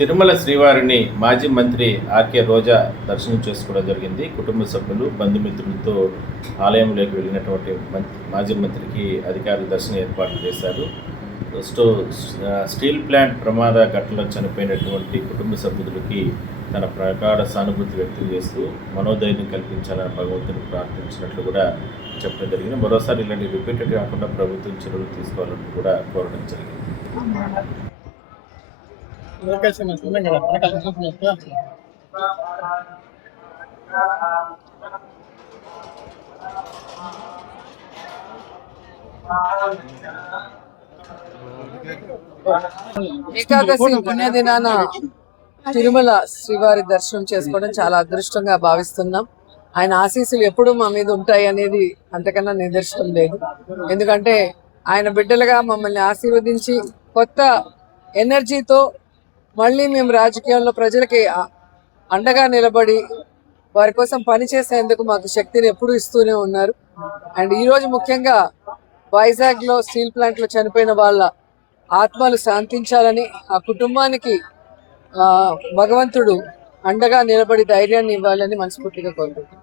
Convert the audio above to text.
తిరుమల శ్రీవారిని మాజీ మంత్రి ఆర్కే రోజా దర్శనం చేసుకోవడం జరిగింది. కుటుంబ సభ్యులు బంధుమిత్రులతో ఆలయంలోకి వెళ్ళినటువంటి మాజీ మంత్రికి అధికారులు దర్శనం ఏర్పాటు చేశారు. స్టీల్ ప్లాంట్ ప్రమాద ఘటనలో చనిపోయినటువంటి కుటుంబ సభ్యులకి తన ప్రగాఢ సానుభూతి వ్యక్తం చేస్తూ మనోధైర్యం కల్పించాలని భగవంతుని ప్రార్థించినట్లు కూడా చెప్పడం జరిగింది. మరోసారి ఇలాంటి రిపీటెడ్ కాకుండా ప్రభుత్వం చర్యలు తీసుకోవాలని కూడా కోరడం జరిగింది. ఏకాదశి పుణ్యదినాన తిరుమల శ్రీవారి దర్శనం చేసుకోవడం చాలా అదృష్టంగా భావిస్తున్నాం. ఆయన ఆశీస్సులు ఎప్పుడూ మా మీద ఉంటాయి అనేది అంతకన్నా నిదర్శనం లేదు. ఎందుకంటే ఆయన బిడ్డలుగా మమ్మల్ని ఆశీర్వదించి కొత్త ఎనర్జీతో మళ్ళీ మేము రాజకీయాల్లో ప్రజలకి అండగా నిలబడి వారి కోసం పనిచేసేందుకు మాకు శక్తిని ఎప్పుడూ ఇస్తూనే ఉన్నారు. అండ్ ఈరోజు ముఖ్యంగా వైజాగ్లో స్టీల్ ప్లాంట్లో చనిపోయిన వాళ్ళ ఆత్మలు శాంతించాలని, ఆ కుటుంబానికి భగవంతుడు అండగా నిలబడి ధైర్యాన్ని ఇవ్వాలని మనస్ఫూర్తిగా కోరుకుంటున్నాను.